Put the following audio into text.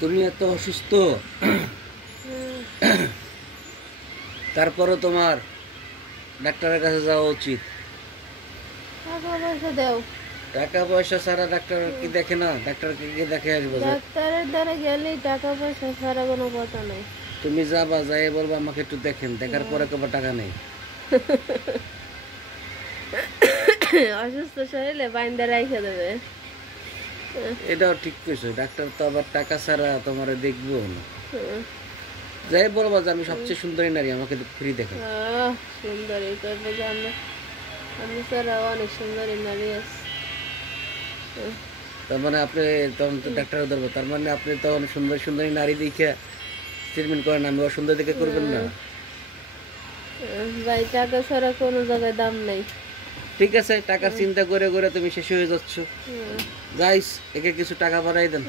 তুমি এত অসুস্থ, তারপরও তোমার ডাক্তারের কাছে যাওয়া উচিত। টাকা পয়সা দাও। টাকা পয়সা ছাড়া ডাক্তার কি দেখে না? ডাক্তারকে কি দেখে আসবো? ডাক্তারের দ্বারা গেলেই টাকা পয়সা ছাড়া কোনো কথা নাই। তুমি যাবা, যাই বলবা আমাকে একটু দেখেন, দেখার পরে কবার টাকা নেই। অসুস্থ শরীরে বাইন্দা রাইখে দেবে। এটাও ঠিক কইছো, ডাক্তার তো আবার টাকা ছাড়া তোমার দেখবো না। যাই বলবা যে আমি সবচেয়ে সুন্দরী নারী, আমাকে ফ্রি দেখেন। সুন্দরী করবে যে আমি ছাড়া অনেক সুন্দরী নারী আছে। তার মানে আপনি তখন তো ডাক্তার ধরবো, তার মানে আপনি তখন সুন্দর সুন্দরী নারী দেখে ট্রিটমেন্ট করেন, আমি অসুন্দর দেখে করবেন না। ভাই টাকা ছাড়া কোনো জায়গায় দাম নাই। ঠিক আছে, টাকা চিন্তা করে করে তুমি শেষ হয়ে যাচ্ছ। যাইস, একে কিছু টাকা বাড়াই দেন।